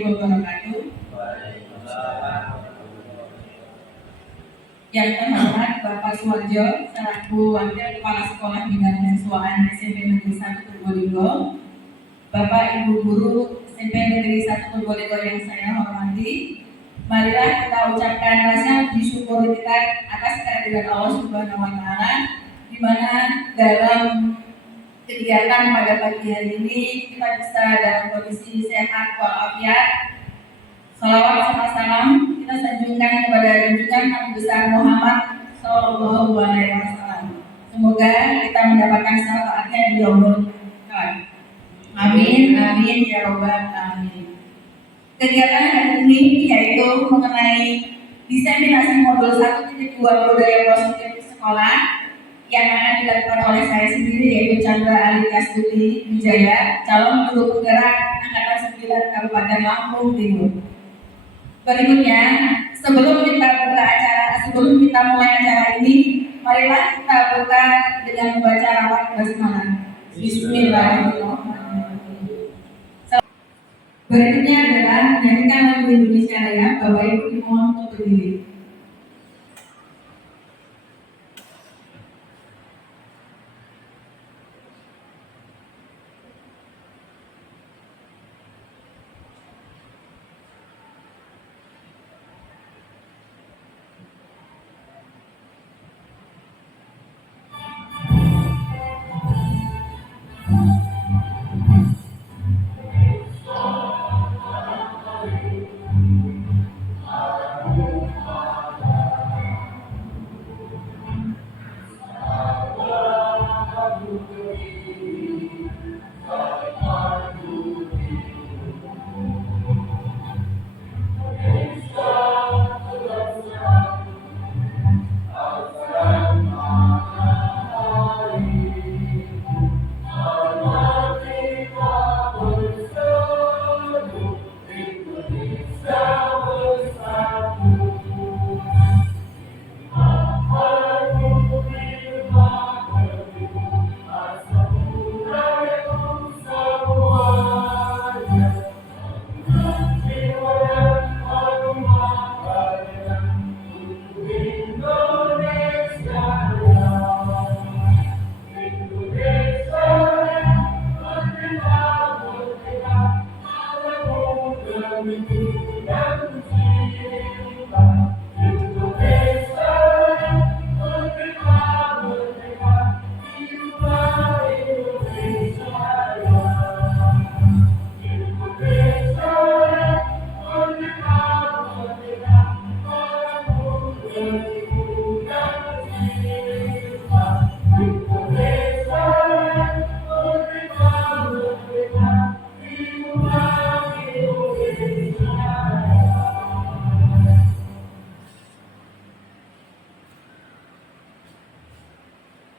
warahmatullahi wabarakatuh. Yang terhormat Bapak Suwarjo selaku Wakil Kepala Sekolah Bidang Siswaan SMP Negeri 1 Purbolinggo, Bapak Ibu Guru SMP Negeri 1 Purbolinggo yang saya hormati, marilah kita ucapkan rasa puji syukur kita atas kehadiran Allah Subhanahu wa Ta'ala, di mana dalam kegiatan pada pagi hari ini kita bisa dalam kondisi sehat walafiat. Salawat serta salam kita sanjungkan kepada junjungan Nabi besar Muhammad Sallallahu Alaihi Wasallam. Semoga kita mendapatkan syafaatnya di yaumul qiyamah. Amin, amin ya robbal alamin. Kegiatan hari ini yaitu mengenai diseminasi modul 1.2 budaya positif sekolah yang akan dilakukan oleh saya sendiri, yaitu Chandra Alika Stuti Wijaya, calon guru penggerak Angkatan 9 Kabupaten Lampung Timur. Berikutnya, sebelum kita mulai acara ini, marilah kita buka dengan membaca lafaz basmalah. Bismillahirrahmanirrahim. Berikutnya adalah menyanyikan lagu Indonesia Raya. Bapak Ibu dimohon untuk berdiri.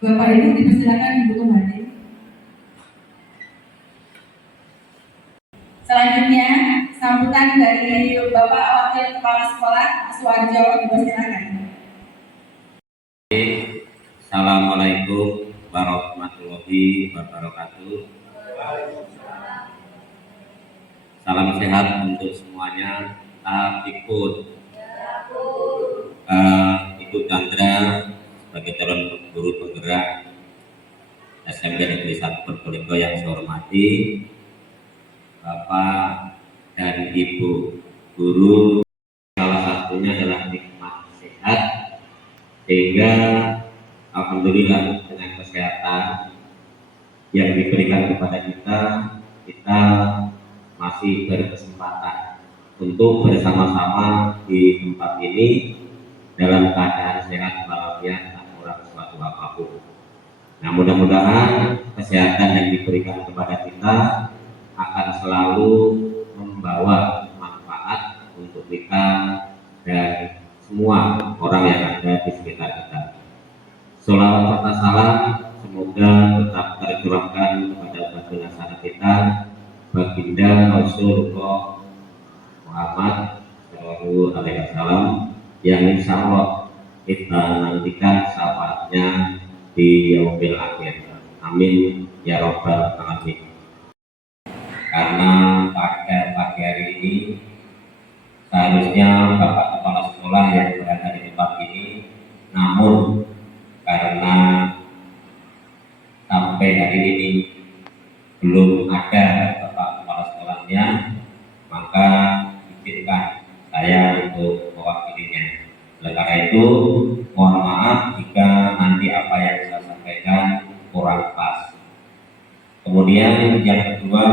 Bapak Ibu dipersilakan duduk kembali. Selanjutnya, sambutan dari Bapak Wakil Kepala Sekolah Suwarjo dipersilakan. Assalamualaikum warahmatullahi wabarakatuh. Salam sehat untuk semuanya. Ibu Chandra sebagai calon guru penggerak SMP Negeri 1 Purbolinggo yang saya hormati, Bapak dan Ibu guru, salah satunya adalah nikmat sehat, sehingga alhamdulillah dengan kesehatan yang diberikan kepada kita masih berkesempatan untuk bersama-sama di tempat ini dalam keadaan sehat walafiat dan kurang suatu apapun. Nah, mudah-mudahan kesehatan yang diberikan kepada kita akan selalu membawa manfaat untuk kita dan semua orang yang ada di sekitar kita. Sholawat serta salam semoga tetap tercurahkan kepada baginda sana kita, baginda Rasulullah Muhammad Shallallahu Alaihi Wasallam, yang insya Allah kita nantikan syafaatnya di yaumil akhir. Amin ya robbal alamin. Karena pada pagi hari ini. Seharusnya Bapak Kepala Sekolah yang berada di tempat ini, namun karena sampai hari ini belum ada Bapak Kepala Sekolahnya, maka izinkan saya untuk mewakilinya. Oleh karena itu, mohon maaf jika nanti apa yang saya sampaikan kurang pas. Kemudian yang kedua,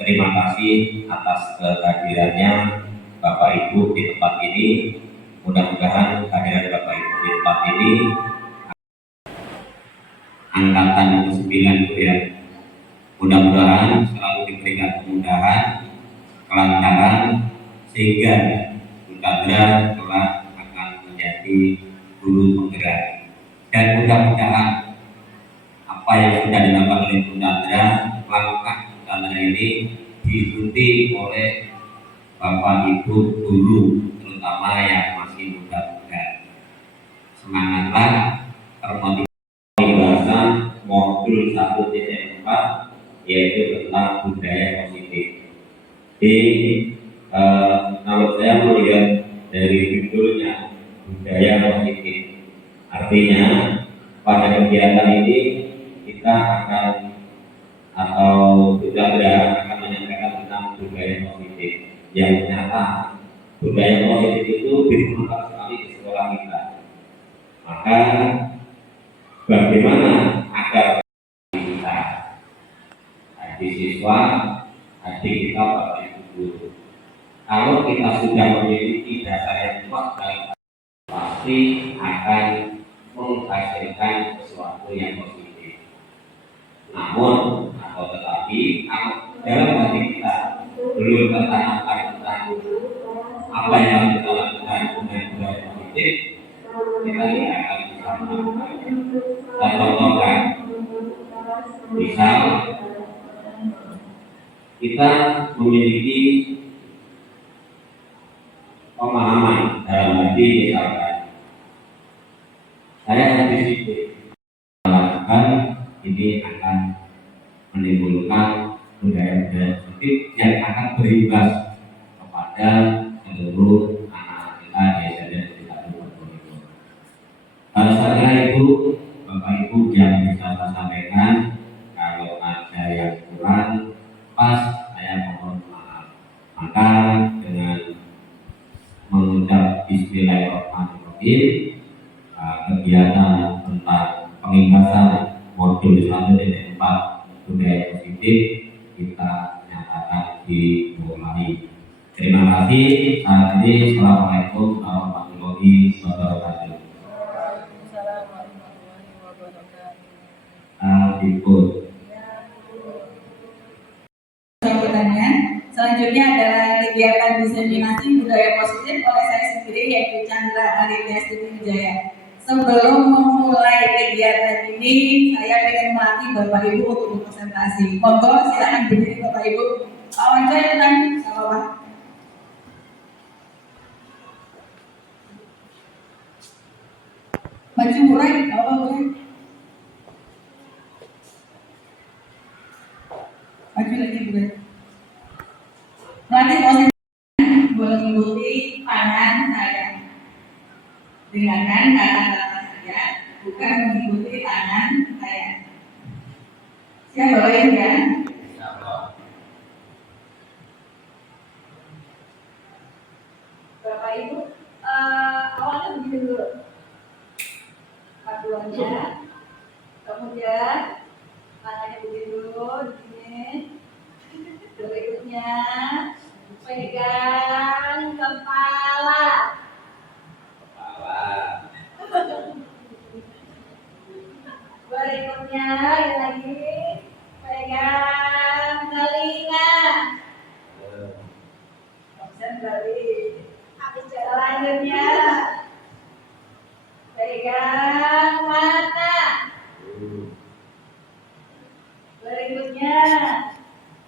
terima kasih atas kehadirannya Bapak Ibu di tempat ini. Mudah-mudahan kehadiran Bapak Ibu di tempat ini angkatan ke-9 ya. Mudah-mudahan selalu diberikan kemudahan, kelancaran, sehingga Bu Chandra kelak akan menjadi guru penggerak. Dan mudah-mudahan apa yang sudah dilakukan oleh Bu Chandra, langkah Bu Chandra ini diikuti oleh Bapak Ibu guru, terutama yang masih muda-muda. Semangatlah, termotivasi bahasa modul 1.4 yaitu tentang budaya positif. Jadi kalau saya melihat dari judulnya budaya positif, artinya pada kegiatan ini kita akan atau sudah akan menyampaikan tentang budaya positif yang nyata. Budaya positif itu diperlukan sekali di sekolah kita. Maka bagaimana agar kita adik siswa, adik kita Bapak Ibu guru, kalau kita sudah memiliki dasar yang kuat dalam pasti akan menghasilkan sesuatu yang positif. Namun atau tetapi kalau dalam hati kita belum tertanamkan tentang apa yang harus kita lakukan dengan budaya positif, kita tidak akan bisa melakukannya. Kita contohkan, misal kita memiliki pemahaman dalam hati, misalkan saya harus disiplin melakukan ini akan menimbulkan budaya-budaya positif yang akan berimbas kepada seluruh anak kita di SMP Negeri 1 Probolinggo. Saya kira itu Bapak Ibu yang bisa saya sampaikan. Kalau ada yang kurang pas, saya mohon maaf. Maka dengan mengucap Bismillahirrahmanirrahim, kegiatan tentang pengimbasan modul 1.4 budaya positif kita nyatakan dimulai. Terima kasih. Saat ini Assalamualaikum warahmatullahi wabarakatuh. Sambutannya selanjutnya adalah kegiatan diseminasi budaya positif oleh saya sendiri yaitu Chandra Aritya Stuti Wijaya. Sebelum memulai kegiatan ini, saya ingin melatih Bapak Ibu untuk berpresentasi. Monggo silakan berdiri Bapak Ibu. Pak Wanco ikutan, sama Pak. Maju mulai, apa boleh? Maju lagi boleh. Melatih posisi mengikuti tangan saya. Dengarkan kata-kata saya, bukan mengikuti tangan saya. Siap bawain ya? Bapak Ibu, awalnya begini dulu. Paduannya, kemudian tangannya begini dulu, di sini. Berikutnya, pegang kepala. Berikutnya lagi pegang telinga. Option balik. Selanjutnya pegang mata. Berikutnya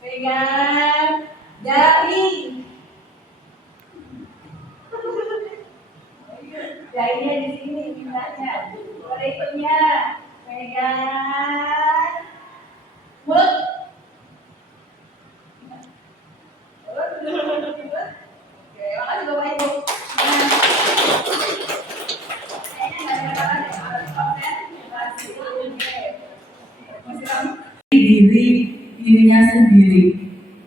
pegang dahi. Dahinya di sini mintanya. Berikutnya pegang mulut. dirinya sendiri.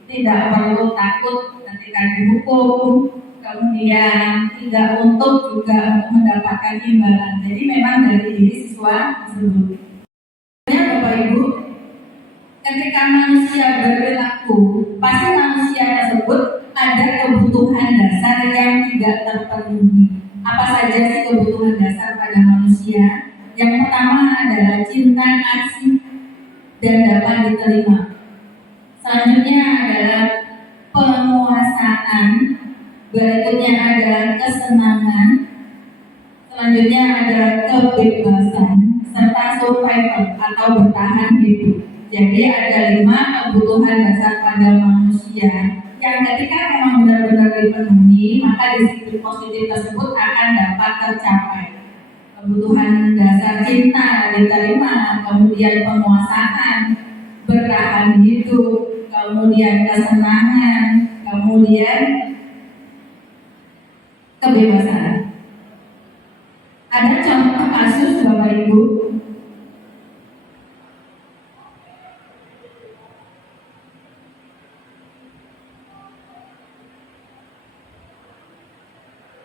Tidak perlu takut ketika dihukum, kemudian tidak untuk juga mendapatkan imbalan. Jadi memang dari diri siswa tersebut. Bapak Ibu, ketika manusia berperilaku, pasti manusia tersebut ada kebutuhan dasar yang tidak terpenuhi. Apa saja sih kebutuhan dasar pada manusia? Yang pertama adalah cinta, kasih, dan dapat diterima. Selanjutnya adalah penguasaan, berikutnya adalah kesenangan, selanjutnya adalah kebebasan, serta survival atau bertahan hidup. Jadi ada 5 kebutuhan dasar pada manusia yang ketika memang benar-benar dipenuhi, maka disiplin positif tersebut akan dapat tercapai. Kebutuhan dasar cinta diterima, kemudian penguasaan, bertahan hidup, kemudian kesenangan, kemudian kebebasan. Ada contoh kasus Bapak Ibu?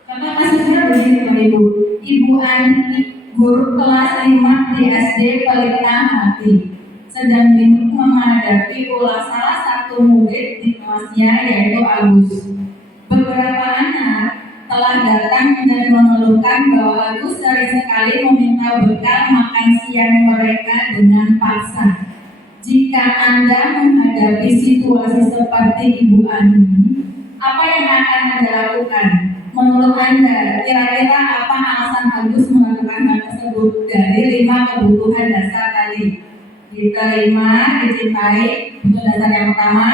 Contoh kasusnya begini Bapak Ibu. Ibu Ani, guru kelas 5 di SD Pelita Hati, sedang bingung menghadapi ulah salah satu murid di kelasnya yaitu Agus. Beberapa anak telah datang dan mengeluhkan bahwa Agus sering sekali meminta bekal makan siang mereka dengan paksa. Jika Anda menghadapi situasi seperti Ibu Ani, apa yang akan Anda lakukan? Menurut Anda, kira-kira apa alasan Agus melakukan hal tersebut? Dari 5 kebutuhan dasar tadi, diterima, dicintai, kebutuhan dasar yang pertama,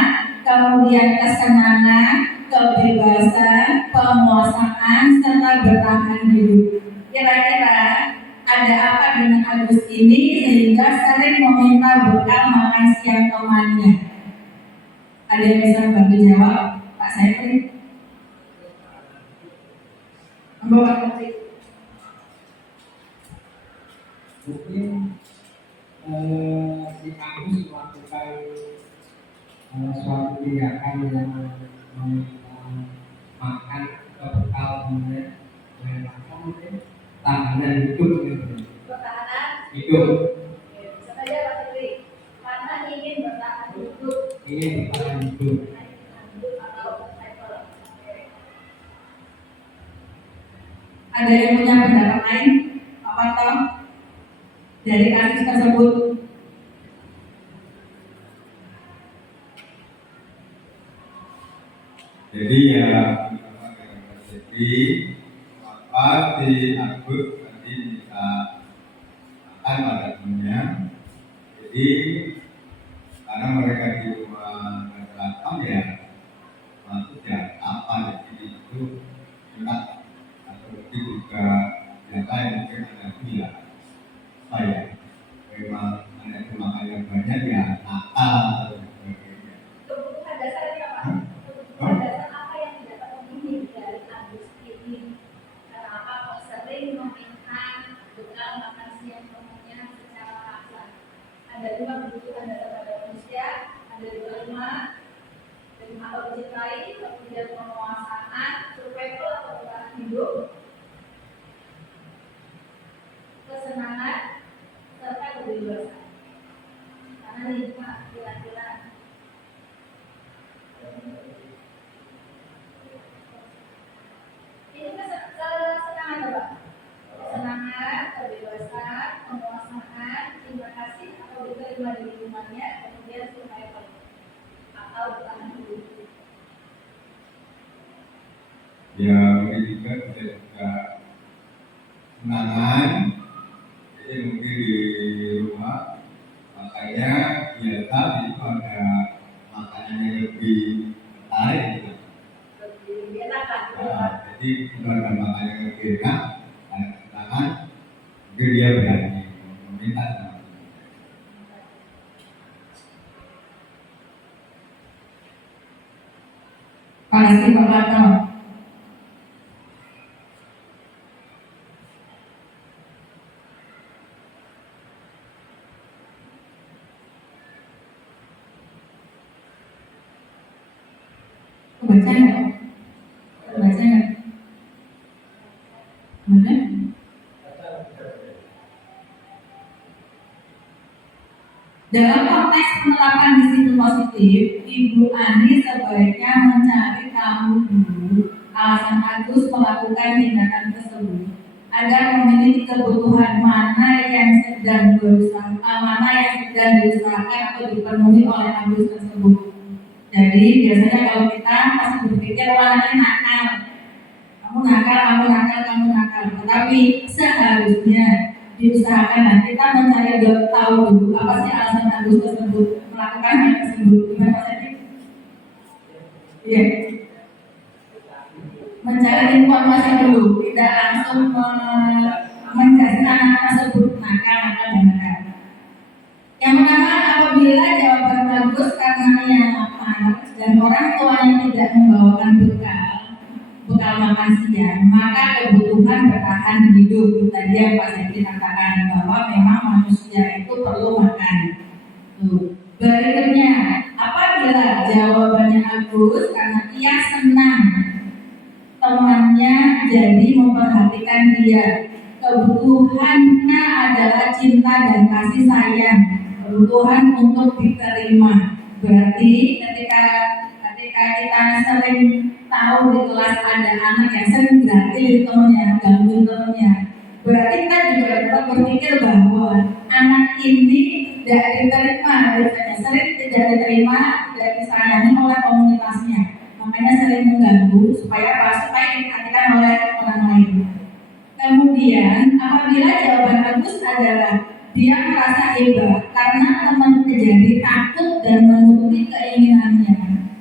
kemudian kesenangan, kebebasan, penguasaan, serta bertahan hidup. Kira-kira ada apa dengan Agus ini sehingga sering meminta bekal makan siang temannya? Ada yang bisa bantu jawab? Pak Saifri? Mungkin si Agus melakukan suatu tindakan yang makan bekal kemudian mungkin tahanan hidup Pertahanan hidup bisa saja Pak Menteri, karena ingin bertahan hidup ingin bertahan hidup. atau survival. ada yang punya pendapat lain? Apa toh dari kasus tersebut? Jadi ya jadi apa si Agus tadi bisa makan pada temennya. Jadi karena mereka di rumah belakang ya masuk ya apa jadi itu enak atau mungkin juga yang lain mungkin ada ya saya memang ada itu makan yang banyak ya nakal dan sebagainya. Kebutuhan dasarnya apa? Kebutuhan dasar apa yang tidak terpenuhi dari Agus ini? Kenapa kok sering meminta bekal makan siang temannya secara paksa? Ada 5 kebutuhan dasar pada manusia, ada 5 atau dicintai, kemudian penguasaan, survival atau bertahan hidup, kesenangan, serta kebebasan. Karena 5 kira-kira ini kesenangan apa? Kesenangan, kebebasan, penguasaan, cinta kasih atau diterima di lingkungannya, kemudian survival atau bertahan hidup. Ya mungkin juga bisa juga kenangan. Jadi mungkin di rumah makanya biasa itu ada makanan yang lebih menarik gitu. Lebih enak lah gitu. Nah, jadi itu ada makanan yang lebih enak, ada kenangan, mungkin dia berani meminta sama teman. Pasti Bapak tahu. Baca nggak? Baca nggak? Baca? Dalam konteks penerapan disiplin positif, Ibu Ani sebaiknya mencari tahu dulu alasan Agus melakukan tindakan tersebut agar memiliki kebutuhan mana yang sedang diusahakan atau dipenuhi oleh Agus tersebut. Jadi biasanya kalau kita pasti berpikir wah nanti nakal, kamu nakal, tetapi seharusnya diusahakan. Nah, kita mencari tahu dulu apa sih alasan Agus tersebut melakukan hal tersebut. Gimana Pak Syafiq? Iya. Mencari informasi dulu, tidak langsung menjadi anak tersebut nakal. Yang pertama, apabila jawaban Agus karena ia lapar dan orang tuanya tidak membawakan bekal makan siang, maka kebutuhan bertahan hidup. Tadi yang Pak Syafiq katakan bahwa memang manusia itu perlu makan. Berikutnya, apabila jawabannya Agus karena ia senang temannya jadi memperhatikan dia, kebutuhannya adalah cinta dan kasih sayang, kebutuhan untuk diterima. Berarti ketika kita sering tahu di kelas ada anak yang sering gratis temannya, gangguin temannya, berarti kita juga dapat berpikir bahwa anak ini tidak diterima, biasanya sering tidak diterima, tidak disayangi oleh komunitasnya, makanya sering mengganggu supaya diperhatikan oleh orang lain. Kemudian apabila jawaban Agus adalah dia merasa hebat karena teman kejadi takut dan menuruti keinginannya,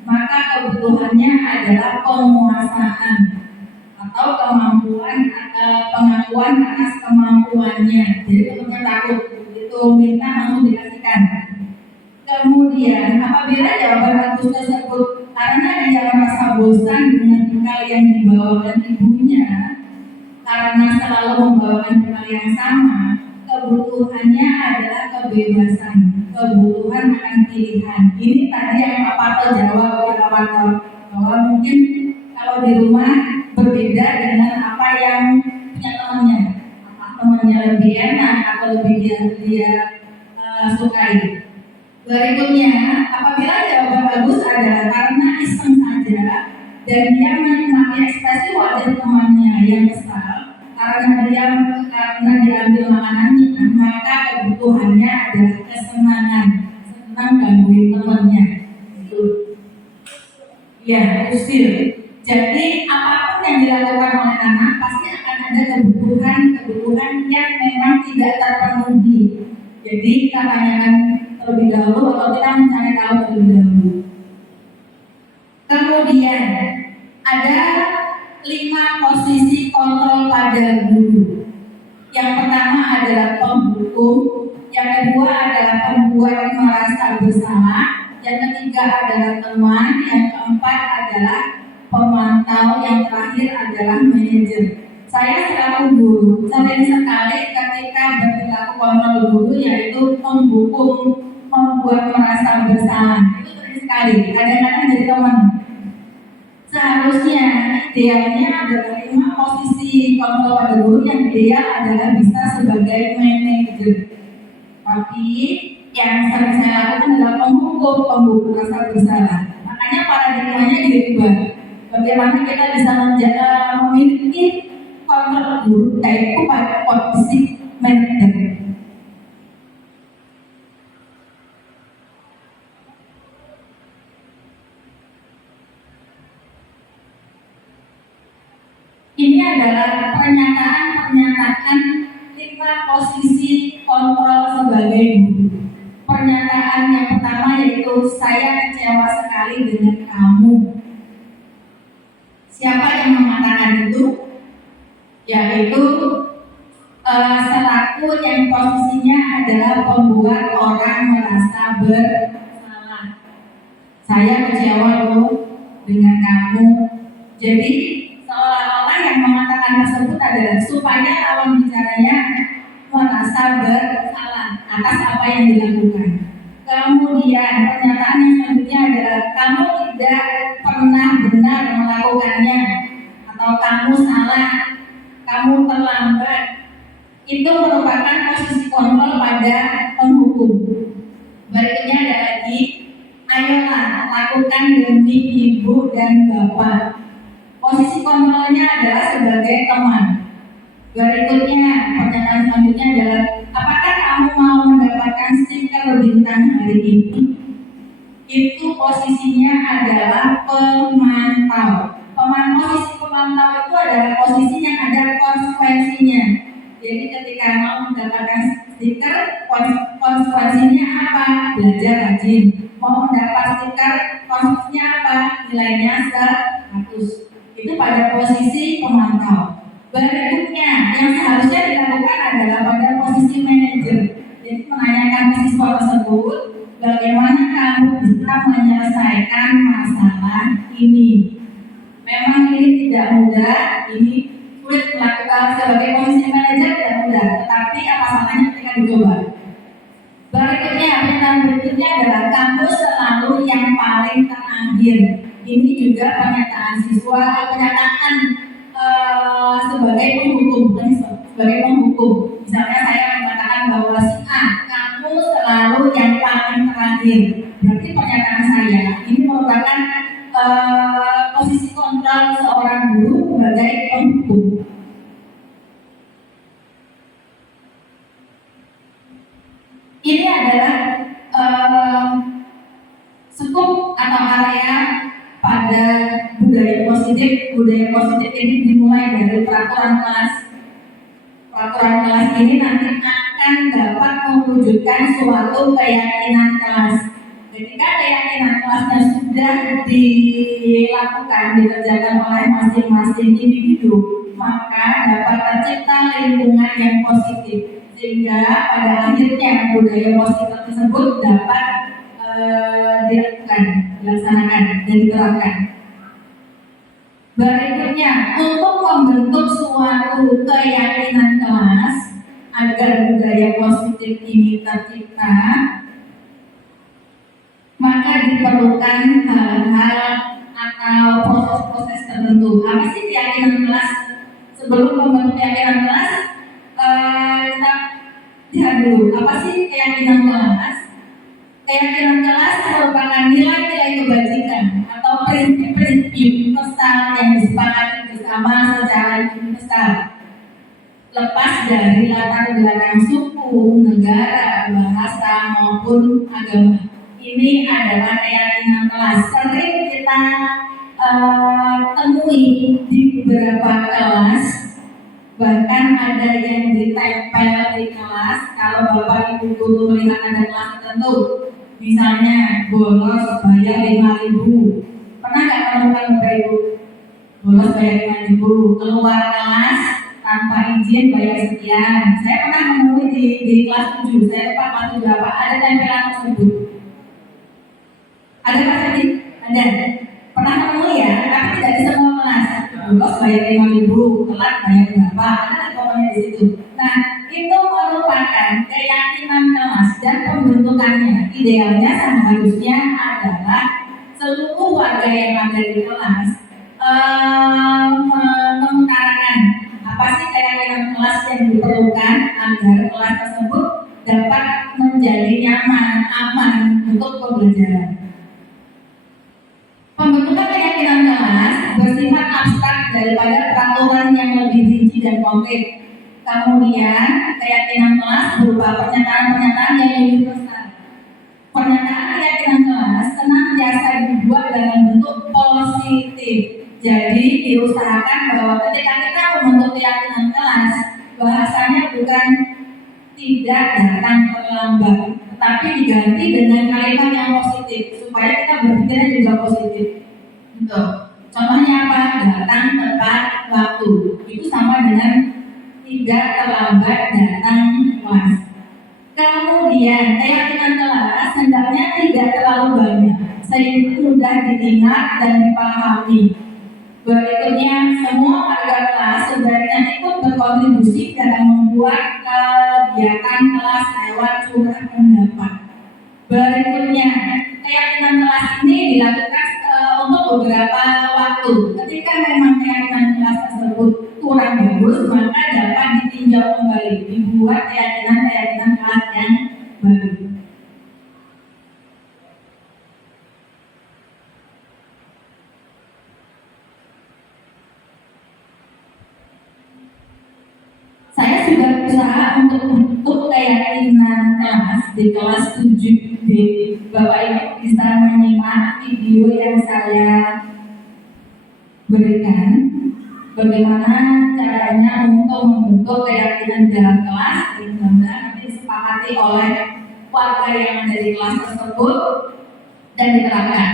maka kebutuhannya adalah penguasaan atau pengakuan atas kemampuannya. Jadi temannya takut, itu minta langsung dikasihkan. Kemudian apabila jawaban Agus tersebut karena dia merasa bosan dengan bekal yang dibawakan ibunya, karena selalu membawakan bekal yang sama, kebutuhannya adalah kebebasan, kebutuhan akan pilihan. Ini tadi yang Pak Parto jawab ya Pak Parto, bahwa mungkin kalau di rumah berbeda dengan apa yang punya temannya, apa temannya lebih enak atau lebih dia sukai. Berikutnya, apabila jawaban Bagus adalah karena iseng saja dan dia menikmati ekspresi wajah temannya yang kesal karena diambil makanannya, maka kebutuhannya adalah kesenangan, senang gangguin temannya. Itu, ya, usir. Jadi apapun yang dilakukan oleh anak pasti akan ada kebutuhan yang memang tidak terpenuhi. Jadi kita tanyakan terlebih dahulu atau kita mencari tahu terlebih dahulu. Kemudian ada 5 posisi kontrol pada guru. Yang pertama adalah penghukum, yang kedua adalah pembuat merasa bersalah, yang ketiga adalah teman, yang keempat adalah pemantau, yang terakhir adalah manajer. Saya selaku guru sering sekali ketika berperilaku kontrol guru yaitu menghukum, membuat merasa bersalah. Itu sering sekali, kadang-kadang jadi teman. Seharusnya idealnya adalah 5 posisi kontrol pada guru yang ideal adalah bisa sebagai manajer. Tapi yang sering saya lakukan adalah pembuku rasa bersalah. Makanya paradigmanya dirubah. Bagaimana kita bisa memiliki kontrol guru yaitu pada posisi manajer. Ini adalah pernyataan 5 posisi kontrol sebagai guru. Pernyataan yang pertama yaitu saya kecewa sekali dengan kamu. Siapa yang mengatakan itu? Yaitu selaku yang posisinya adalah pembuat orang merasa bersalah. Saya kecewa loh dengan kamu. Jadi seolah-olah yang mengatakan tersebut adalah supaya lawan bicaranya merasa bersalah atas apa yang dilakukan. Kemudian pernyataan yang selanjutnya adalah kamu tidak pernah benar melakukannya atau kamu salah, kamu terlambat. Itu merupakan posisi kontrol pada penghukum. Berikutnya ada lagi, ayolah lakukan demi ibu dan bapak. Posisi kontrolnya adalah sebagai teman. Berikutnya, pernyataan selanjutnya adalah apakah kamu mau mendapatkan stiker bintang hari ini? Itu posisinya adalah pemantau. Posisi pemantau itu adalah posisi yang ada konsekuensinya. Jadi ketika mau mendapatkan stiker, konsekuensinya apa? Belajar rajin. Mau mendapat stiker, konsekuensinya apa? Nilainya 100. Itu pada posisi pemantau. Berikutnya, yang seharusnya dilakukan adalah pada posisi manajer. Jadi menanyakan ke siswa tersebut, bagaimana kamu bisa menyelesaikan masalah ini. Memang ini tidak mudah, ini sulit melakukan sebagai posisi manajer tidak mudah, tetapi apa salahnya ketika dicoba. Pernyataan berikutnya adalah kamu selalu yang paling terakhir. Ini juga pernyataan siswa, pernyataan sebagai penghukum, sebagai penghukum. Misalnya saya mengatakan bahwa si A, kamu selalu yang paling terakhir. Berarti pernyataan saya ini merupakan posisi kontrol seorang guru sebagai penghukum. Ini adalah skup atau area pada budaya positif. Budaya positif ini dimulai dari peraturan kelas. Peraturan kelas ini nanti akan dapat mewujudkan suatu keyakinan kelas. Ketika keyakinan kelasnya sudah dilakukan, dikerjakan oleh masing-masing individu, maka dapat tercipta lingkungan yang positif, sehingga pada akhirnya budaya positif tersebut dapat dilakukan, dilaksanakan, dan diterapkan. Berikutnya, untuk membentuk suatu keyakinan kelas agar budaya positif ini tercipta, maka diperlukan hal-hal atau proses-proses tertentu. Apa sih keyakinan kelas? Sebelum membentuk keyakinan kelas, kita lihat dulu apa sih keyakinan kelas. Keyakinan kelas merupakan nilai-nilai kebajikan atau prinsip-prinsip universal yang disepakati bersama secara universal, lepas dari latar belakang suku, negara, bahasa maupun agama. Ini adalah keyakinan kelas. Sering kita temui di beberapa kelas, bahkan ada yang ditempel di kelas. Kalau bapak ibu guru melihat ada kelas tertentu, misalnya bolos bayar 5.000. Pernah nggak menemukan bapak ibu? Bolos bayar 5.000, keluar kelas tanpa izin bayar sekian. Saya pernah menemui di kelas 7, saya lupa kelas 7 apa, ada tempelan tersebut. Ada Pak Sadi? Ada. Pernah ketemu ya, tapi tidak di semua kelas. Bolos bayar 5.000, telat bayar berapa? Ada pokoknya di situ. Nah, itu merupakan keyakinan kelas dan pembentukannya. Idealnya seharusnya adalah seluruh warga yang ada di kelas mengutarakan apa sih keyakinan kelas yang diperlukan agar kelas tersebut dapat menjadi nyaman, aman untuk pembelajaran. Pembentukan keyakinan kelas bersifat abstrak daripada peraturan yang lebih rinci dan konkret. Kemudian, keyakinan kelas berupa pernyataan-pernyataan yang universal. Pernyataan keyakinan kelas senantiasa dibuat dalam bentuk positif. Jadi, diusahakan bahwa ketika kita membentuk keyakinan kelas, bahasanya bukan tidak datang terlambat, tetapi diganti dengan kalimat yang positif supaya kita berpikirnya juga positif. Betul. Contohnya apa? Datang tepat waktu. Itu sama dengan tidak terlambat datang kelas. Kemudian keyakinan kelas hendaknya tidak terlalu banyak sehingga mudah diingat dan dipahami. Berikutnya, semua warga kelas sebaiknya ikut berkontribusi dalam membuat kegiatan kelas lewat curah pendapat. Berikutnya, keyakinan kelas ini dilakukan untuk beberapa waktu. Ketika memang keyakinan kelas tersebut kurang bagus, maka dapat ditinjau kembali, dibuat keyakinan kelas yang baru. Saya sudah berusaha untuk keyakinan kelas di kelas 7B. Bapak Ibu bisa menyimak video yang saya berikan bagaimana caranya untuk membentuk keyakinan dalam kelas dan benar-benar nanti disepakati oleh warga yang ada di kelas tersebut dan diterapkan.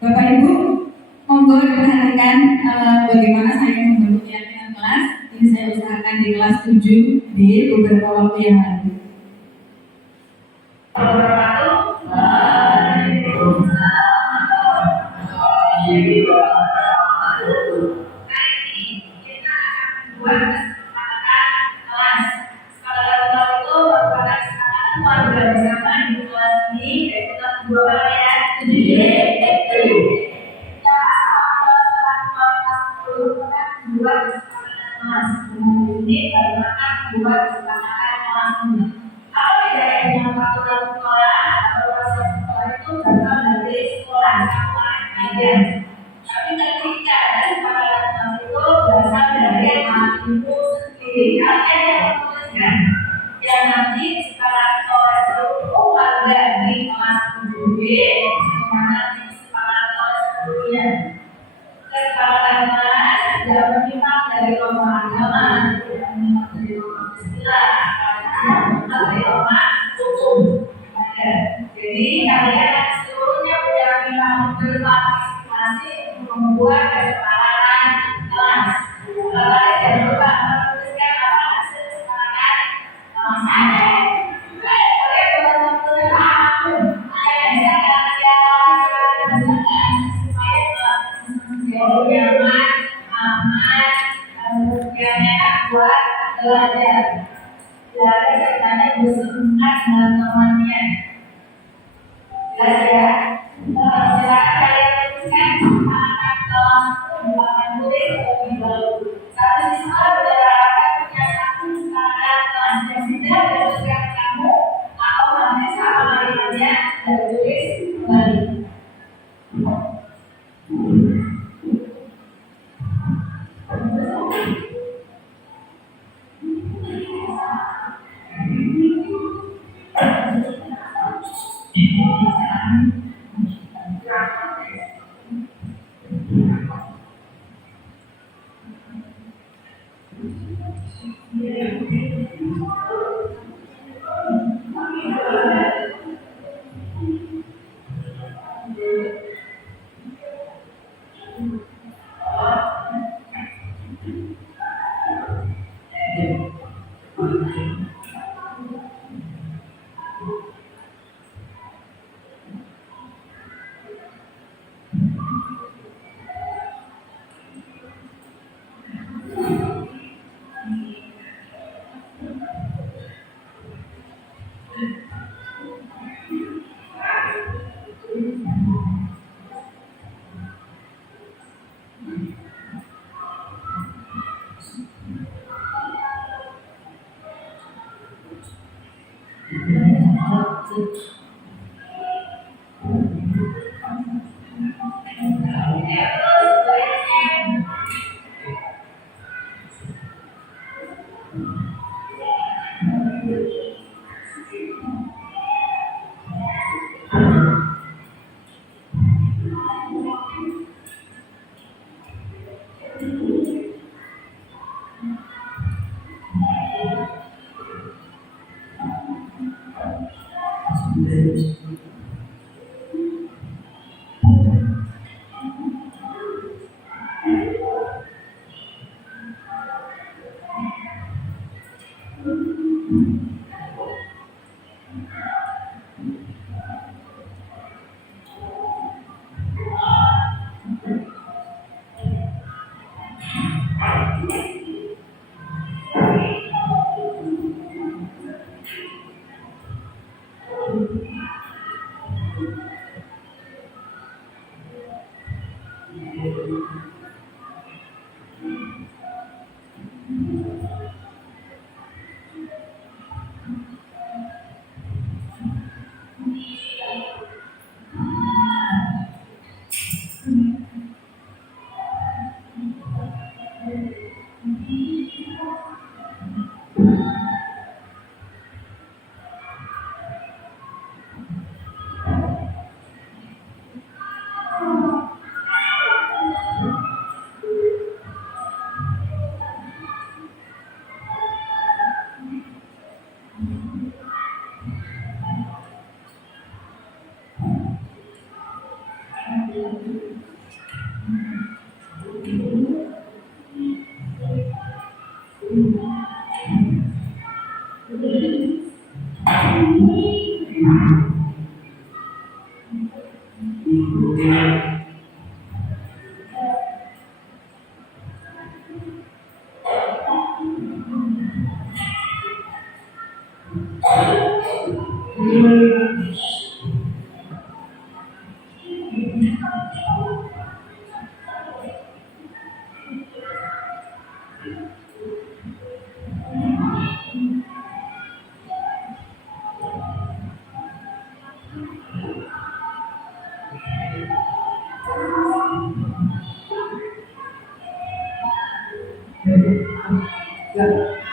Bapak Ibu, monggo diperhatikan bagaimana saya membentuk keyakinan kelas. Ini saya usahakan di kelas 7D beberapa waktu yang lalu. Tapi ketika ada kesepakatan itu berasal dari itu sendiri, kalian yang menuliskan yang nanti disepakati oleh seluruh warga di kelas 7B, dimana disepakati oleh seluruhnya. Kesepakatan kelas tidak menyimak dari norma agama, tidak menyimak dari norma istilah, dari norma hukum. Jadi kalian seluruhnya punya berpartisipasi untuk membuat kesepakatan kelas. Kalian jangan lupa menuliskan apa hasil kesepakatan kelas. Kalian boleh menuliskan apapun yang bisa kalian lakukan supaya kelas menjadi nyaman, aman, kemudian enak buat belajar. Belajar sebenarnya bersemangat dengan temannya. Jelas ya? Silakan kalian tuliskan kesepakatan kelas merupakan tulis lebih baru. Satu siswa berjalan punya satu kesepakatan kelas yang sudah dituliskan kamu atau nanti sama kalimatnya sudah tulis kembali.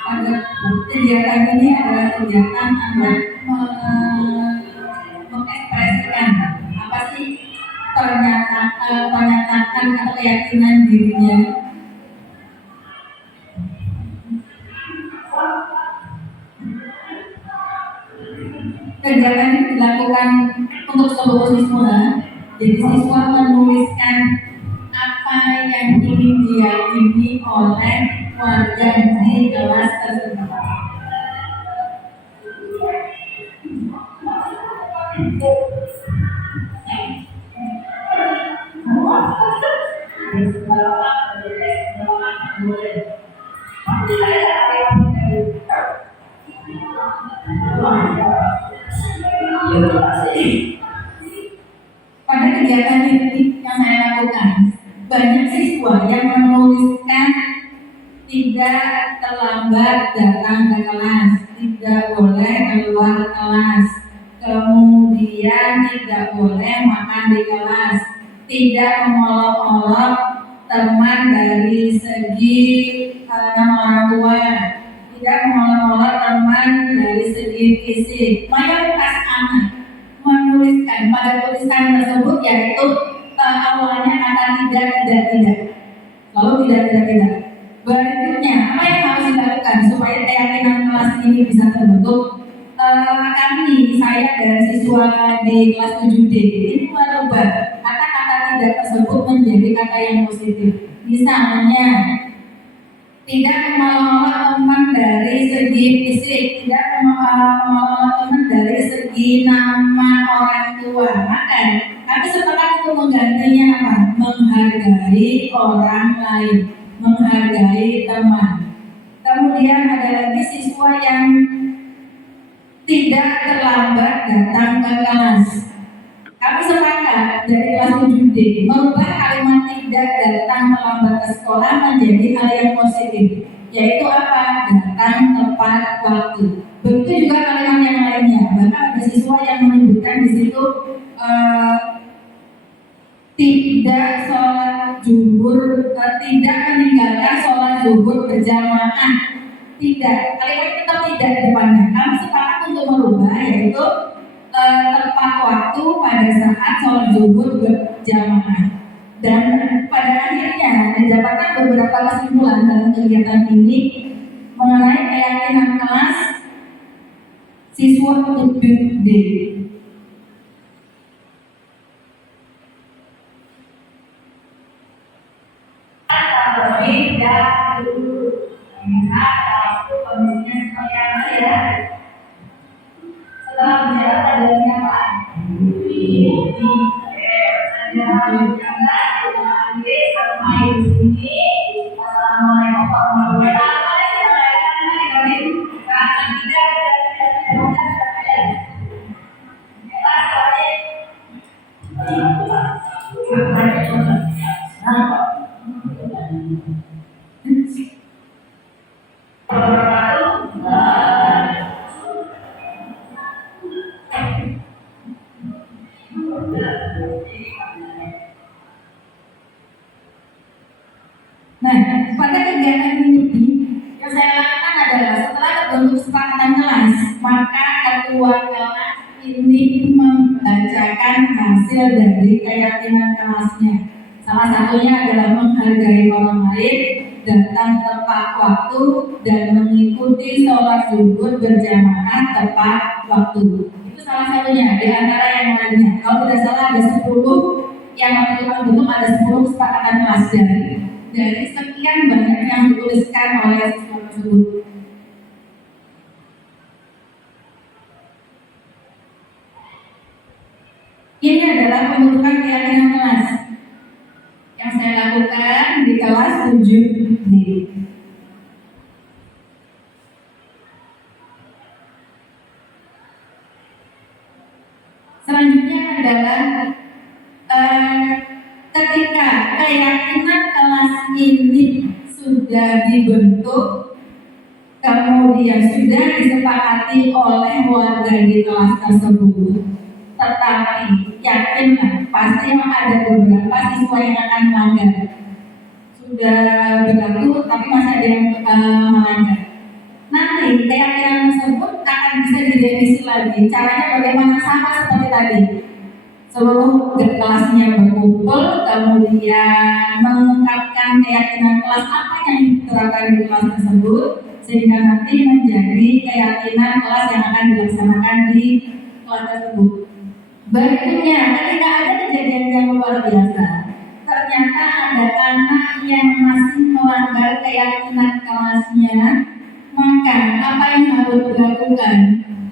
Pada kegiatan ini adalah kegiatan anak mengekspresikan apa sih pernyataan atau keyakinan dirinya. Kegiatan ini dilakukan untuk seluruh siswa. Jadi siswa menuliskan apa yang ingin diyakini oleh warga di kelas tersebut. Pada kegiatan ini yang saya lakukan, banyak siswa yang menuliskan tidak terlambat datang ke kelas, tidak boleh keluar kelas, kemudian tidak boleh makan di kelas, tidak mengolok-olok teman dari segi nama orang tua, tidak mengolok-olok teman dari segi fisik. Mayoritas anak menuliskan pada tulisan tersebut yaitu awalnya kata tidak, lalu tidak. Berikutnya, apa yang harus dilakukan supaya keyakinan kelas ini bisa terbentuk? Saya dan siswa di kelas 7D ini merubah kata-kata tidak tersebut menjadi kata yang positif. Misalnya, tidak mengolok teman dari segi fisik, tidak mengolok teman dari segi nama orang tua. Maka kami sepakat untuk menggantinya apa? Menghargai orang lain, menghargai teman. Kemudian ada lagi siswa yang tidak terlambat datang ke kelas. Kami sepakat dari kelas 7D merubah kalimat tidak datang terlambat ke sekolah menjadi hal yang positif, yaitu apa? Datang tepat waktu. Begitu juga kalimat yang lainnya. Bahkan ada siswa yang menyebutkan di situ tidak sholat zuhur, tidak meninggalkan sholat zuhur berjamaah. Tidak, kalimat tetap tidak di depannya. Kami sepakat untuk merubah yaitu tepat waktu pada saat sholat zuhur berjamaah. Dan pada akhirnya didapatkan beberapa kesimpulan dalam kegiatan ini mengenai keyakinan kelas siswa 7D. Dan dulu itu kondisinya seperti apa ya? Setelah berjalan ada siapa? Ada di sini. Assalamualaikum warahmatullahi Nah, pada kegiatan ini yang saya lakukan adalah setelah terbentuk kesepakatan kelas, maka ketua kelas ini membacakan hasil dari keyakinan kelasnya. Salah satunya adalah menghargai orang lain, datang tepat waktu, dan mengikuti sholat zuhur berjamaah tepat waktu. Itu salah satunya, di antara yang lainnya. Kalau tidak salah ada 10 yang menentukan bentuk ada 10 kesepakatan kelas dari sekian banyak yang dituliskan oleh siswa tersebut. Ini adalah pembentukan keyakinan kelas yang saya lakukan di kelas 7D. Selanjutnya adalah ketika keyakinan kelas ini sudah dibentuk, kemudian sudah disepakati oleh warga di kelas tersebut, tetapi yakinlah pasti ada beberapa siswa yang akan melanggar. Sudah berlaku, tapi masih ada yang melanggar. Nanti keyakinan tersebut akan bisa direvisi lagi. Caranya bagaimana? Sama seperti tadi. Seluruh kelasnya berkumpul, kemudian mengungkapkan keyakinan kelas apa yang diterapkan di kelas tersebut, sehingga nanti menjadi keyakinan kelas yang akan dilaksanakan di kelas tersebut. Berikutnya, ketika ada kejadian yang luar biasa, ternyata ada anak yang masih melanggar keyakinan kelasnya, maka apa yang harus dilakukan?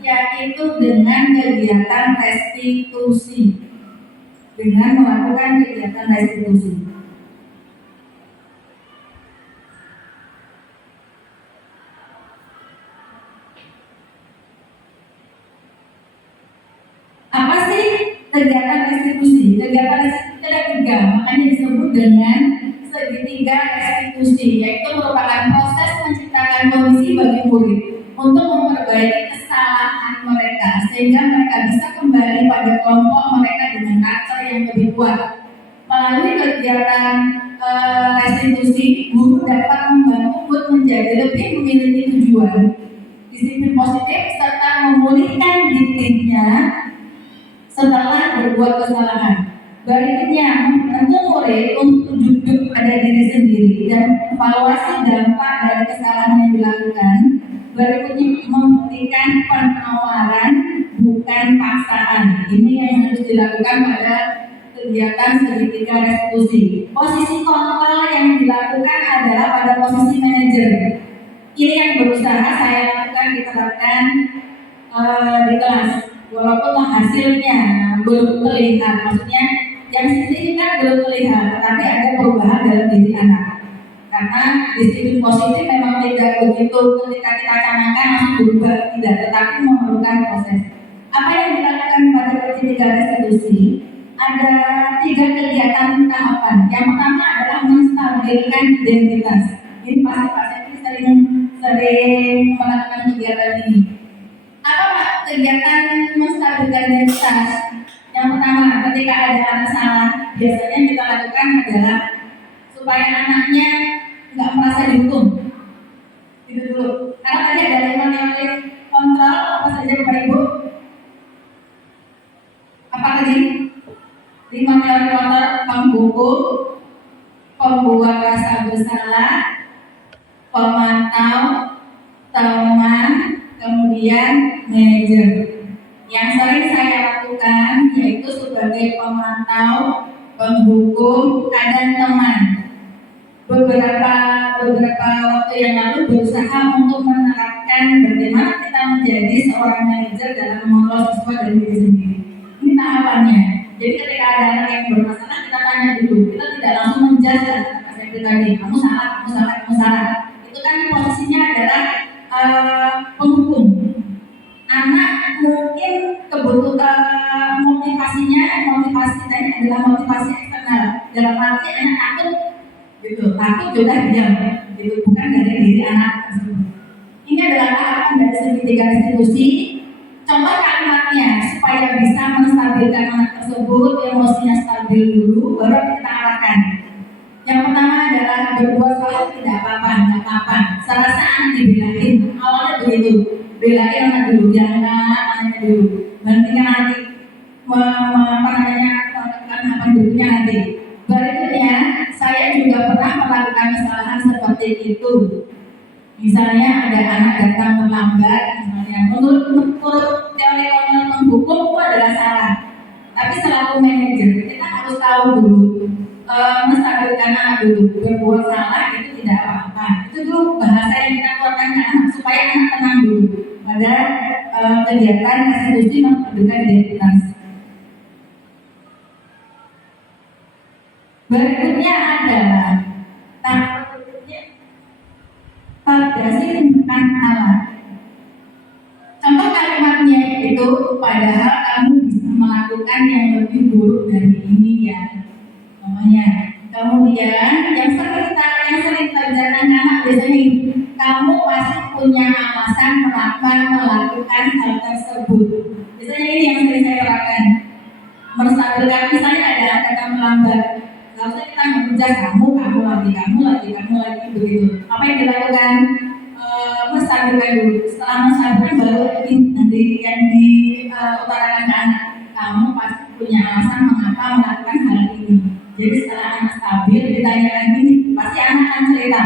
Yaitu dengan kegiatan restitusi. Dengan melakukan kegiatan restitusi. Apa sih kegiatan restitusi? Kegiatan restitusi ada 3, makanya disebut dengan segitiga restitusi, yaitu merupakan proses menciptakan kondisi bagi murid untuk memperbaiki kesalahan mereka sehingga mereka bisa kembali pada kelompok mereka dengan karakter yang lebih kuat. Melalui kegiatan restitusi, guru dapat membantu murid menjadi lebih memiliki tujuan, disiplin positif, serta memulihkan dirinya setelah berbuat kesalahan. Berikutnya, membantu murid untuk duduk pada diri sendiri dan evaluasi dampak dari kesalahan yang dilakukan. Berikutnya, memberikan penawaran bukan paksaan. Ini yang harus dilakukan pada kegiatan segitiga restitusi. Posisi kontrol yang dilakukan adalah pada posisi manajer. Ini yang berusaha saya lakukan diterapkan di kelas. Walaupun hasilnya belum terlihat, maksudnya yang signifikan belum terlihat, tetapi ada perubahan dalam diri anak. Karena disiplin positif memang tidak begitu ketika kita canangkan langsung berubah, tidak, tetapi memerlukan proses. Apa yang dilakukan pada segitiga restitusi? Ada 3 kegiatan tahapan. Yang pertama adalah menstabilkan identitas. Ini pasti Pak Setri sering melakukan kegiatan ini. Apa Pak kegiatan menstabilkan identitas? Yang pertama, ketika ada anak salah, biasanya kita lakukan adalah supaya anaknya nggak merasa dihukum. Itu dulu. Karena tadi ada 5 teori kontrol, apa saja Bapak Ibu? Apa tadi? 5 teori kontrol: penghukum, pembuat rasa bersalah, pemantau, teman, kemudian manajer. Yang sering saya lakukan yaitu sebagai pemantau, penghukum, dan teman. Beberapa waktu yang lalu berusaha untuk menerapkan bagaimana kita menjadi seorang manajer dalam mengelola siswa dan diri sendiri. Ini tahapannya. Jadi ketika ada anak yang bermasalah, kita tanya dulu. Kita tidak langsung menjudge kata saya tadi, kamu salah. Itu kan posisinya adalah penghukum. Anak mungkin kebutuhan motivasi tadi adalah motivasi eksternal. Dalam arti anak takut, gitu. Takut juga diam, gitu. Bukan dari diri anak tersebut. Ini adalah tahapan dari segitiga restitusi. Contoh kalimatnya supaya bisa menstabilkan anak tersebut, emosinya stabil dulu, baru kita arahkan. Yang pertama adalah berbuat salah tidak apa-apa. Serasa anak dibelain, awalnya begitu. Belain anak dulu, jangan anaknya dulu. Berhentikan nanti melakukan berikutnya nanti. Berikutnya, saya juga pernah melakukan kesalahan seperti itu. Misalnya ada anak datang terlambat, misalnya menurut teori kontrol menghukum itu adalah salah. Tapi selaku manajer kita harus tahu tahu dulu, menstabilkan anak dulu. Berbuat salah itu tidak apa-apa. Itu dulu bahasa yang kita keluarkan ke anak supaya anak tenang dulu pada kegiatan restitusi memperdulikan identitas. Berikutnya adalah tahap berikutnya validasi tindakan alat. Contoh kalimatnya itu, padahal kamu bisa melakukan yang lebih buruk dari ini ya. Namanya. Kemudian yang sering terjadi anak biasanya ini, kamu pasti punya alasan melakukan hal tersebut. Biasanya ini yang sering saya lakukan. Menstabilkan misalnya ada kata melambat. Lalu kita mengejar kamu lagi begitu. Apa yang dilakukan? Menstabilkan dulu. Setelah menstabilkan baru nanti yang diutarakan ke anak. Kamu pasti punya alasan mengapa melakukan hal ini. Jadi setelah anak stabil ditanyakan gini, pasti anak akan cerita.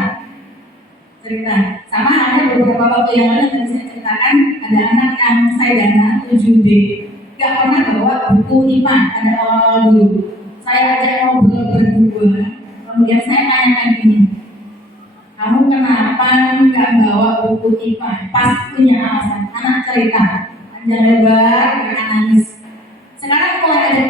Sama ada beberapa waktu yang lalu yang saya ceritakan, ada anak yang saya dana 7D, gak pernah bawa buku IPA pada awal dulu. Saya ajak ngobrol berdua, kemudian saya tanyakan gini, kamu kenapa nggak bawa buku IPA? Pasti punya alasan. Anak cerita, panjang lebar, mereka nangis. Sekarang mulai ada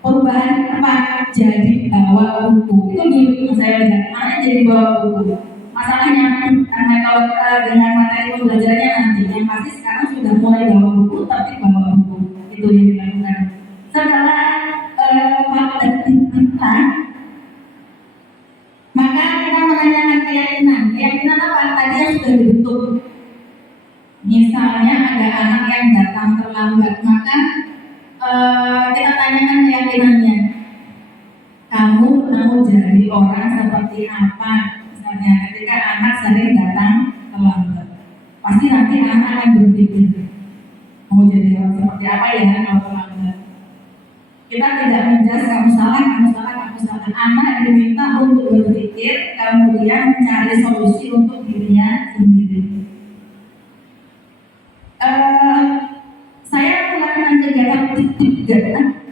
perubahan apa? Jadi bawa buku. Itu dulu saya lihat, anak jadi bawa buku. Masalahnya karena kalau dengan materi pembelajarannya nanti, yang pasti sekarang sudah mulai bawa buku, tapi bawa buku. Itu yang dilakukan. Setelah kita, maka kita menanyakan keyakinan apa tadi yang sudah dibentuk. Misalnya ada anak yang datang terlambat, maka kita tanyakan keyakinannya. Kamu mau jadi orang seperti apa? Misalnya ketika anak sering datang terlambat, pasti nanti anak akan berpikir mau jadi orang seperti apa ya kalau terlambat. Kita tidak menjelaskan kamu salah. Anak diminta untuk berpikir, kemudian mencari solusi untuk dirinya sendiri. Saya melakukan kegiatan tiga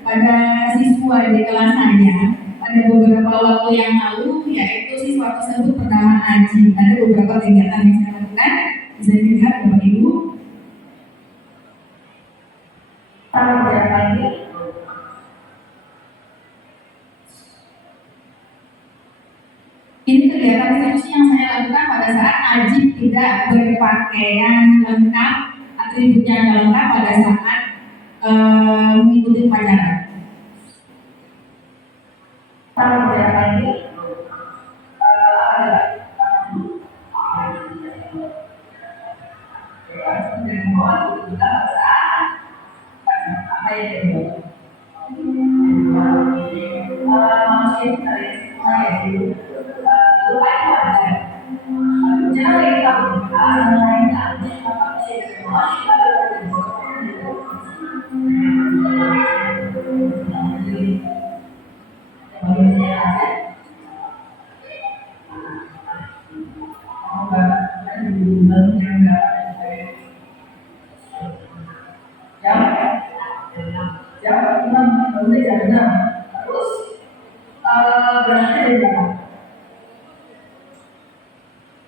pada siswa di kelas saya pada beberapa waktu yang lalu, yaitu siswa tersebut bernama Aji. Ada beberapa kegiatan yang saya lakukan, bisa dilihat Bapak Ibu. Ini kegiatan resepsi yang saya lakukan pada saat Aji tidak berpakaian lengkap, atributnya lengkap pada saat mengikuti upacara.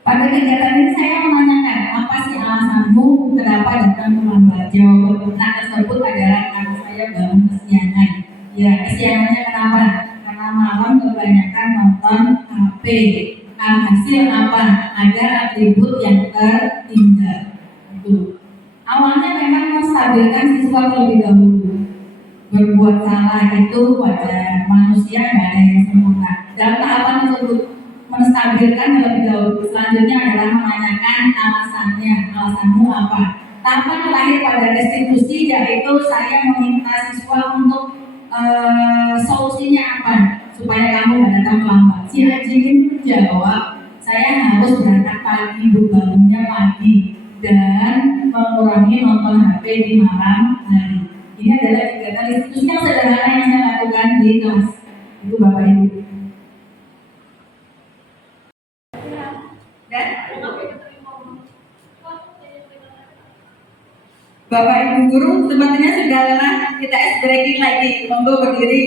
Pada kegiatan ini saya menanyakan, apa sih alasanmu kenapa datang terlambat? Jawaban tersebut adalah karena saya bangun kesiangan. Ya, kesiangannya kenapa? Karena malam kebanyakan nonton HP. Hasil apa? Ada atribut yang tertinggal. Itu. Awalnya memang menstabilkan siswa terlebih dahulu. Berbuat salah itu wajar, manusia nggak ada yang sempurna. Dalam tahapan tersebut menstabilkan terlebih dahulu. Selanjutnya adalah menanyakan alasanmu apa. Tahapan terakhir pada restitusi yaitu saya meminta siswa untuk solusinya apa supaya kamu nggak datang terlambat. Si Aji ini menjawab, saya harus berangkat pagi, bangunnya pagi dan mengurangi nonton HP di malam hari. Ini adalah kegiatan restitusi yang sederhana yang saya lakukan di kelas. Itu Bapak Ibu. Dan Bapak Ibu guru sepertinya sudah lelah, kita ice breaking lagi. Monggo berdiri.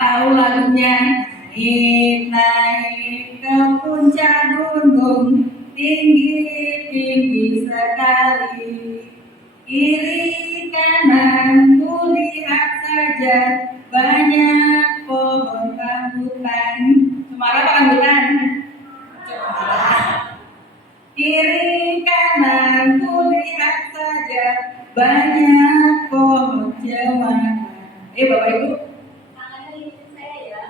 Tahu lagunya? Naik naik ke puncak gunung, tinggi tinggi sekali. Kiri kanan kulihat saja, banyak pohon rambutan. Cemara apa rambutan? Cemara. Kiri kanan kulihat saja, banyak pohon cemara. Bapak Ibu, Tangannya lihat saya ya.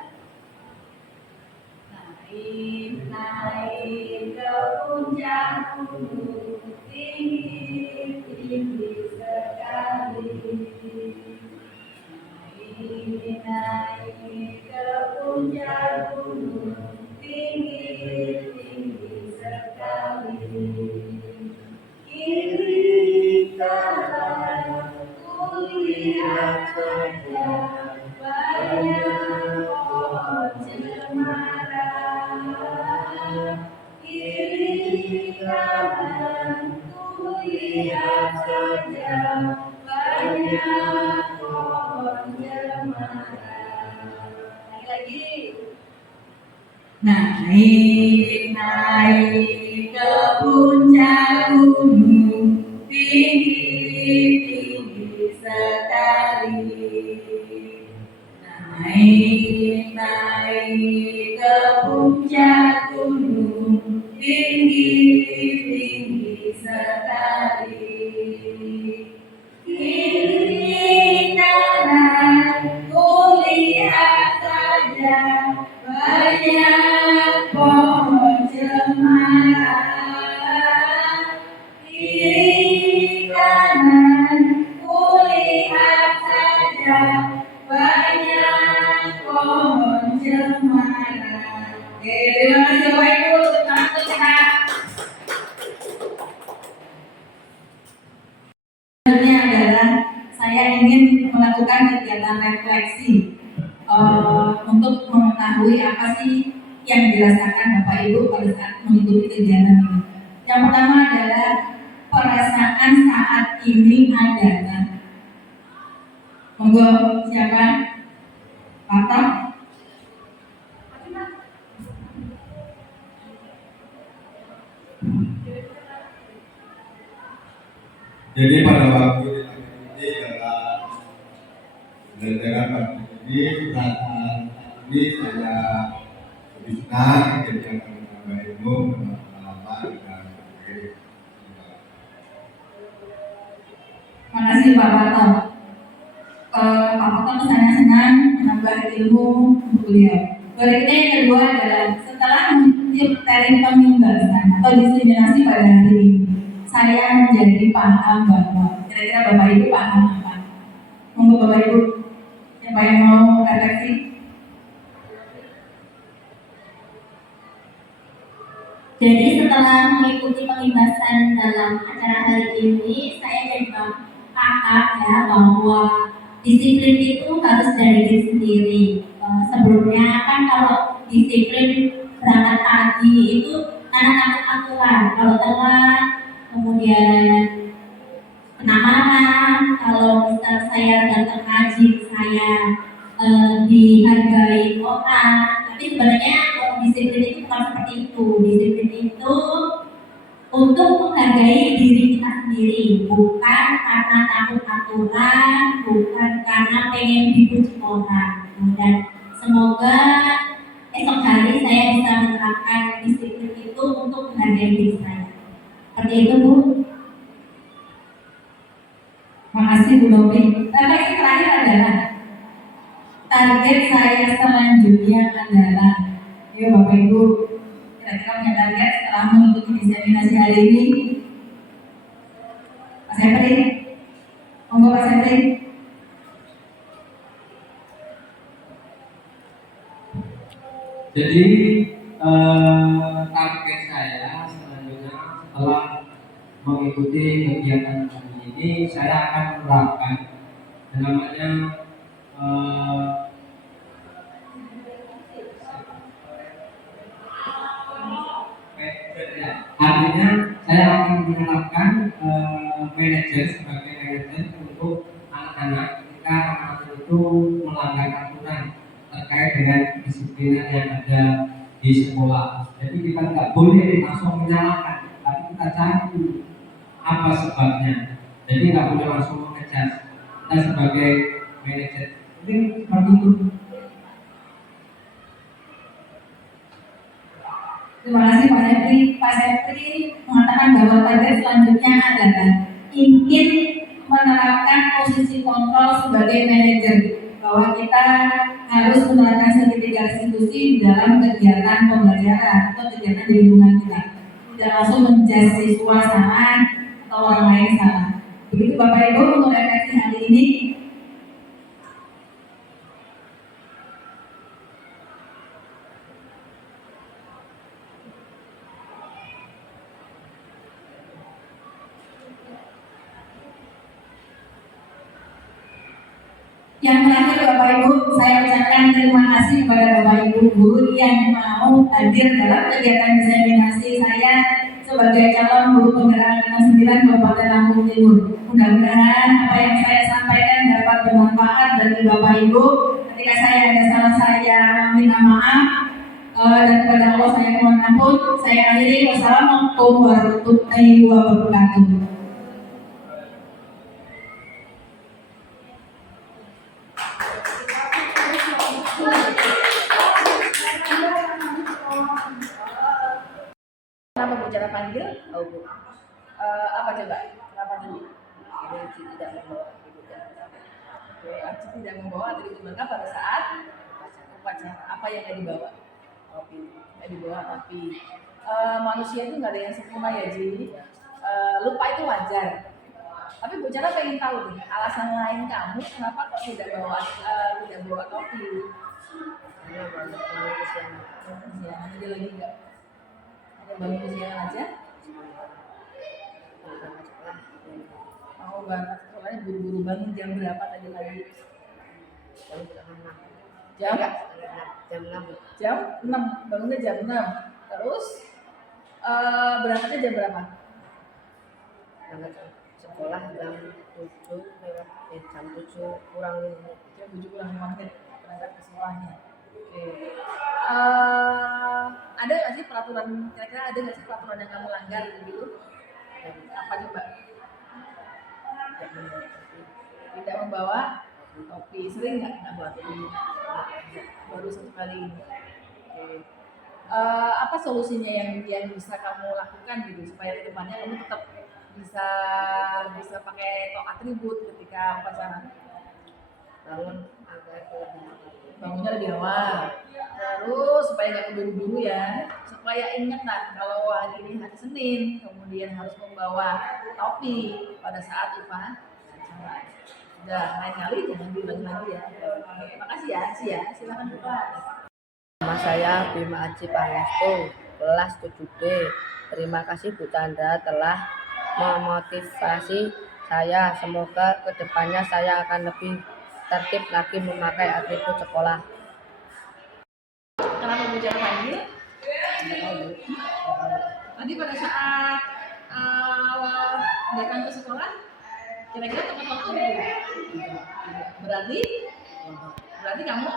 Naik naik ke puncak gunung, tinggi tinggi sekali. Naik naik ke puncak gunung, tinggi tinggi sekali. Kiri kanan kulihat saja, banyak pohon cemara. Kiri kanan kulihat saja, banyak pohon cemara. Lagi. naik naik ke puncak gunung, tinggi tinggi sekali. Naik naik ke puncak gunung, tinggi tinggi sekali. Kiri kanan kulihat saja, banyak pohon cemara. Kiri kanan kulihat saja, banyak pohon cemara. Terima kasih Bapak Ibu, selamat beristirahat. Sebenarnya adalah saya ingin melakukan kegiatan refleksi untuk mengetahui apa sih yang dirasakan Bapak Ibu pada saat mengikuti kegiatan ini. Yang pertama adalah perasaan saat ini adalah, monggo siapa? Patah? Jadi pada waktu ini adalah pembelajaran pagi ini, perasaan ini saya lebih senang, jadi akan menambah ilmu, menambah pengalaman dan berpikir. Terima kasih Pak Pato. Pak Pato saya senang menambah ilmu untuk beliau. Berikutnya yang kedua adalah setelah mengikuti materi pemimbasan atau diseminasi pada hari ini, saya menjadi paham bahwa kira-kira Bapak Ibu paham apa? Monggo Bapak Ibu, siapa yang mau refleksi? Jadi setelah mengikuti pembahasan dalam acara hari ini, saya jadi paham ya bahwa disiplin itu harus dari diri sendiri. Sebelumnya kan kalau disiplin berangkat pagi itu karena takut aturan, kalau telat kemudian kena marah, kalau misal saya datang ngaji saya dihargai orang. Tapi sebenarnya disiplin itu bukan seperti itu. Disiplin itu untuk menghargai diri kita sendiri, bukan karena takut aturan, bukan karena pengen dipuji orang. Dan semoga esok hari saya bisa menerapkan disiplin itu untuk menghargai diri saya. Seperti itu Bu. Makasih Bu Novi. Refleksi terakhir adalah target saya selanjutnya adalah, yuk Bapak Ibu, kira-kira punya target setelah mengikuti diseminasi hari ini? Pak Sepri, monggo Pak Sepri. Jadi target saya selanjutnya setelah mengikuti kegiatan kami ini, saya akan menerapkan yang namanya Artinya saya akan menerapkan manajer sebagai manajer untuk anak-anak ketika anak-anak itu melanggar aturan terkait dengan kedisiplinan yang ada di sekolah. Jadi kita tidak boleh langsung menyalahkan, tapi kita cari dulu apa sebabnya. Jadi nggak boleh langsung mengejar. Kita sebagai manajer ini seperti itu. Terima kasih Pak Sepri. Pak Sepri mengatakan bahwa target selanjutnya adalah ingin menerapkan posisi kontrol sebagai manajer, bahwa kita harus menerapkan segitiga restitusi dalam kegiatan pembelajaran atau kegiatan di lingkungan kita, tidak langsung menjudge siswa salah atau orang lain salah. Begitu Bapak Ibu untuk refleksi hari ini. Yang terakhir Bapak Ibu, saya ucapkan terima kasih kepada Bapak Ibu guru yang mau hadir dalam kegiatan diseminasi saya sebagai calon guru penggerak Angkatan 9 Kabupaten Lampung Timur. Mudah-mudahan apa yang saya sampaikan dapat bermanfaat bagi Bapak Ibu. Ketika saya ada salah, saya minta maaf dan kepada Allah saya mohon ampun. Saya akhiri, wassalamualaikum warahmatullahi wabarakatuh. Kenapa Bu cara panggil? Oh Bu. Apa coba? Kenapa tadi? Aci tidak membawa atribut. Oke, Aci tidak membawa atribut lengkap pada saat upacara. Apa yang nggak dibawa? Topi. Nggak dibawa topi. Manusia itu nggak ada yang sempurna ya Ji. Lupa itu wajar. Tapi Bu Cara pengen tahu nih alasan lain kamu kenapa kok tidak bawa topi? Karena banyak penulis yang ada lagi nggak? Ada bangun kesiangan aja? Mau berangkat sekolahnya buru-buru bangun jam berapa tadi lagi? Jam 6. Jam 6. Bangunnya jam 6. Terus berangkatnya jam berapa? Berangkat sekolah jam 7 lewat jam 7 kurang 5 menit. Jam 7 kurang 5 menit berangkat ke sekolahnya. Oke. Ada nggak sih peraturan, kira-kira ada nggak sih peraturan yang kamu langgar gitu? Apa coba? Tidak membawa topi. Sering nggak bawa topi? Baru satu kali ini. Oke. Apa solusinya yang bisa kamu lakukan gitu supaya kedepannya kamu tetap bisa pakai atribut ketika upacara? Bangunnya lebih awal. Terus supaya nggak keburu-buru ya, supaya ingat lah kalau hari ini hari Senin, kemudian harus membawa topi pada saat upacara. Udah lain kali jangan diulangi lagi ya. Terima kasih ya, ya. Silakan Bu kelas. Nama saya Bima Aji Pangestu, kelas 7D. Terima kasih Bu Chandra telah memotivasi saya. Semoga kedepannya saya akan lebih tertib lagi memakai atribut sekolah. Kenapa Bu Cara panggil? Tadi pada saat datang ke sekolah, kira-kira tepat waktu gitu? Berarti kamu?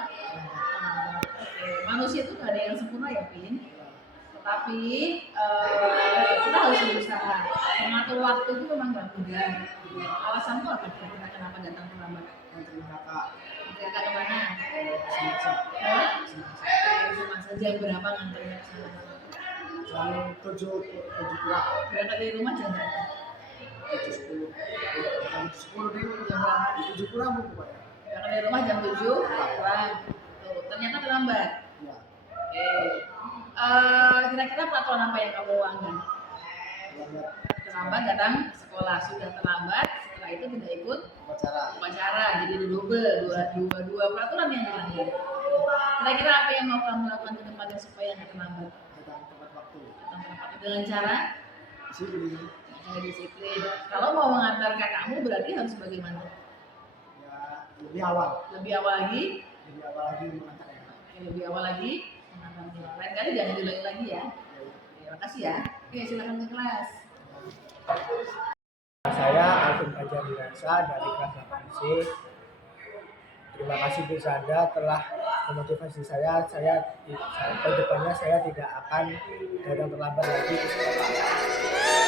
Oke, manusia itu nggak ada yang sempurna ya, Pin. Tetapi kita harus berusaha. Mengatur waktu itu memang nggak mudah. Alasanmu apa kira-kira kenapa datang terlambat? Kakak kemana? Semasa jam berapa nganternya ke sana? Jam 7 kurang. Berangkat dari rumah jam berapa? 7.10. Jam 10 deh. Jam berapa? 7 kurang Bu Pak. Berangkat dari rumah jam 7 kurang. Tuh, ternyata terlambat. Ya. Oke. Kira-kira peraturan apa yang kamu langgar? Terlambat datang ke sekolah, sudah terlambat, setelah itu tidak ikut upacara, jadi dua peraturan yang dilanggar. Kira-kira apa yang mau kamu lakukan ke depannya supaya nggak terlambat? Datang tepat waktu. Datang tepat waktu dengan cara Disiplin. Kalau mau mengantar kakakmu berarti harus bagaimana? Ya, lebih awal. Lebih awal lagi? Lebih awal lagi mengantarnya. Oke, lebih awal lagi mengantarnya. Lain kali jangan diulangi lagi ya. Terima kasih ya. Oke, silakan ke kelas. Saya Alvin Fajar Dirasa dari kelas 8C. Terima kasih Bu Sandra telah memotivasi saya. Ke depannya saya tidak akan datang terlambat lagi ke sekolah.